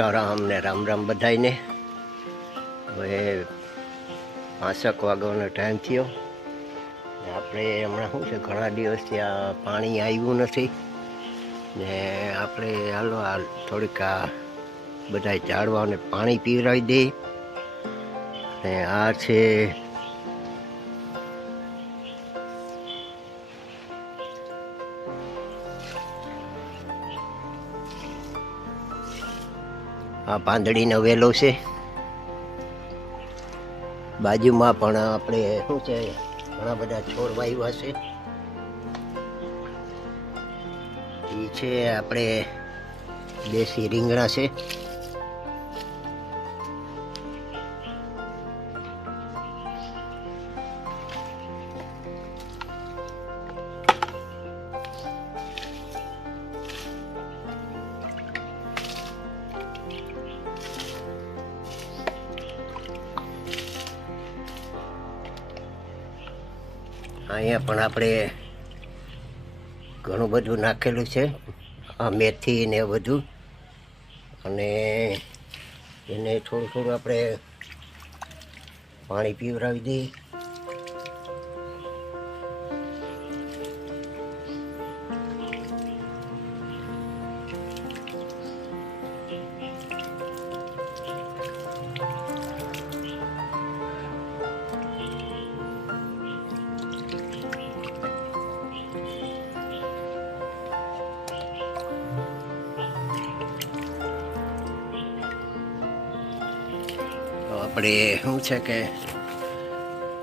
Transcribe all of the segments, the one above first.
સીતારામ ને રામ રામ બધાઈને. હવે 5 વાગ્યાનો ટાઈમ થયો ને આપણે હમણાં શું છે ઘણા દિવસથી આ પાણી આવ્યું નથી ને આપણે હાલો આ થોડીક આ બધા ઝાડવાને પાણી પીવડાવી દઈએ. ને આ છે આ પાંદડીનો વેલો છે. બાજુમાં પણ આપણે શું છે ઘણા બધા છોડ વાવ્યા છે. એ છે આપણે દેશી રીંગણા છે. અહીંયા પણ આપણે ઘણું બધું નાખેલું છે, આ મેથી ને બધું, અને એને થોડું થોડું આપણે પાણી પીવડાવી દઈએ. આપણે શું છે કે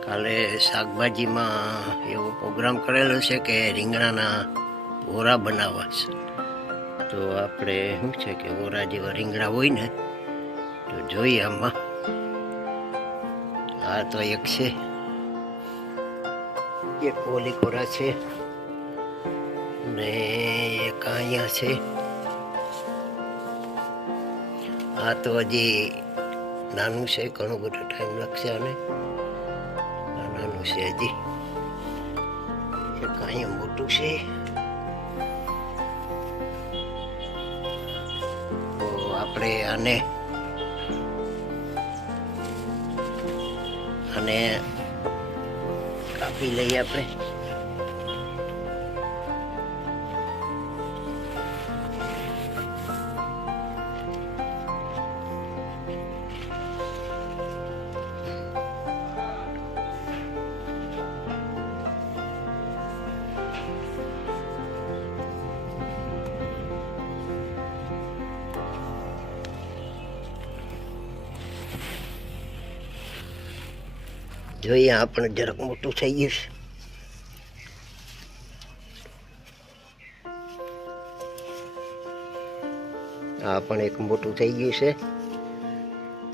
કાલે શાકભાજીમાં એવો પ્રોગ્રામ કરેલો છે કે રીંગણાના ઓરા બનાવવા છે. તો આપણે શું છે કે ઓરા જેવા રીંગણા હોય ને તો જોઈએ આમાં. આ તો એક છે, એક ઓલી કોરા છે ને એક અહીંયા છે. આ તો હજી નાનું છે, ઘણો બધો ટાઈમ લાગશે. અને નાનું છે હજી, એક અહીંયા મોટું છે. તો આપણે આને કાપી લઈએ આપણે. જોઈએ આપણે જરાક મોટું થઈ ગયું છે. આ પણ એક મોટું થઈ ગયું છે.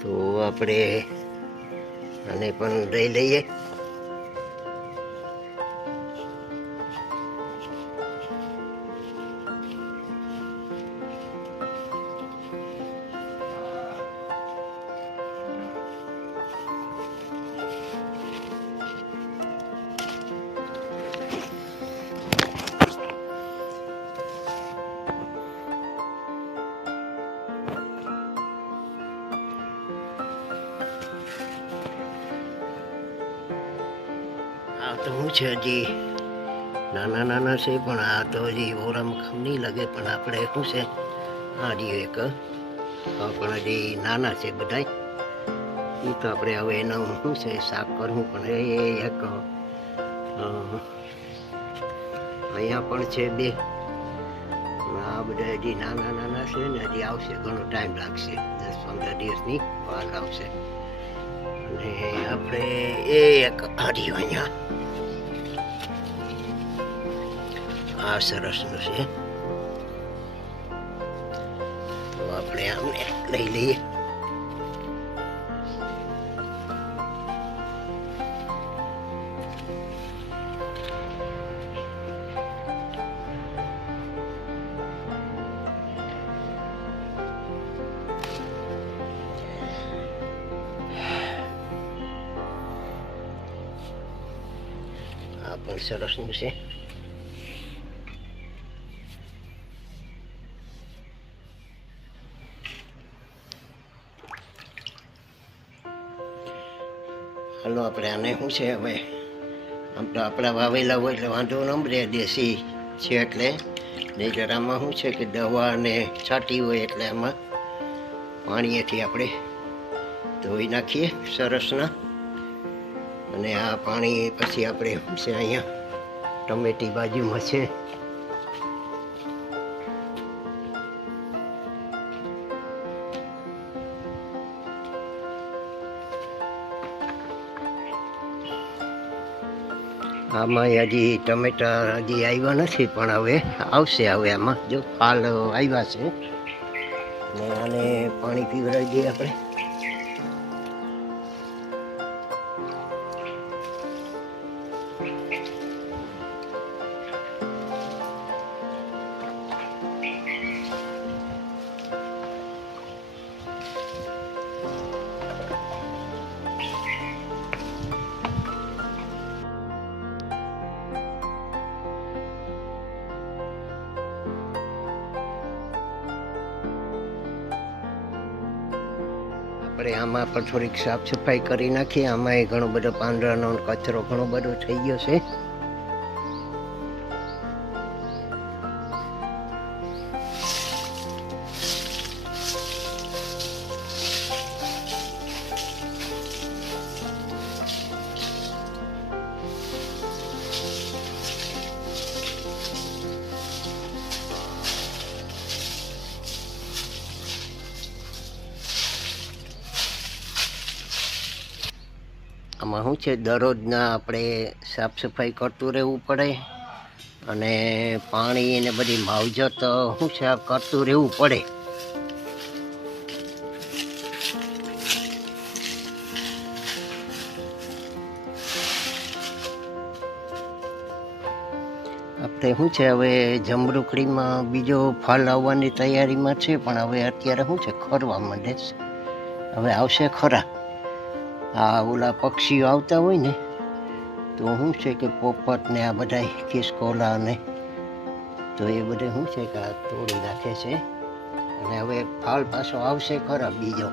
તો આપણે આને પણ લઈ લઈએ. આ તો શું છે હજી નાના નાના છે, પણ આ તો હજી ઓરામાં કામ નહીં લાગે. પણ આપણે શું છે આ રહ્યું એક પણ હજી નાના છે બધા. એ તો આપણે હવે એનું શું છે શાક કરવું. પણ એ એક અહીંયા પણ છે બે. આ બધા હજી નાના નાના છે ને હજી આવશે, ઘણો ટાઈમ લાગશે, 10-15 દિવસની વાર આવશે. અને આપણે એ એક આ રહ્યું અહીંયા, આ સરસનું છે. તો આપણે આમને લઈ લઈએ. આ પણ સરસનું છે. હાલો આપણે આને શું છે હવે, આમ તો આપણા વાવેલા હોય એટલે વાંધો ન રહે, દેશી છે એટલે. નહીંતર આમાં શું છે કે દવા ને છાંટી હોય એટલે આમાં પાણીએથી આપણે ધોઈ નાખીએ સરસના. અને આ પાણી પછી આપણે શું છે અહીંયા ટમેટી બાજુમાં છે. આમાં હજી ટમેટા હજી આવ્યા નથી, પણ હવે આવશે. હવે આમાં જો ફાલ આવ્યા છે, અને આને પાણી પીવડાવી દઈએ આપણે. આપણે આમાં પણ થોડીક સાફ સફાઈ કરી નાખીએ. આમાં ઘણો બધો પાંદડાનો કચરો ઘણો બધો થઈ ગયો છે. આમાં શું છે, દરરોજના આપણે સાફ સફાઈ કરતું રહેવું પડે, અને પાણી ને બધી માવજત શું છે કરતું રહેવું પડે. આપણે શું છે હવે જમરૂકડીમાં બીજો ફળ આવવાની તૈયારીમાં છે, પણ હવે અત્યારે શું છે ખરવા માંડે છે. હવે આવશે ખરા. આ ઓલા પક્ષીઓ આવતા હોય ને તો શું છે કે પોપટ ને આ બધા ખિસકોલા ને, તો એ બધે શું છે કે આ તોડી નાખે છે. અને હવે ફાલ પાછો આવશે ખરા બીજો.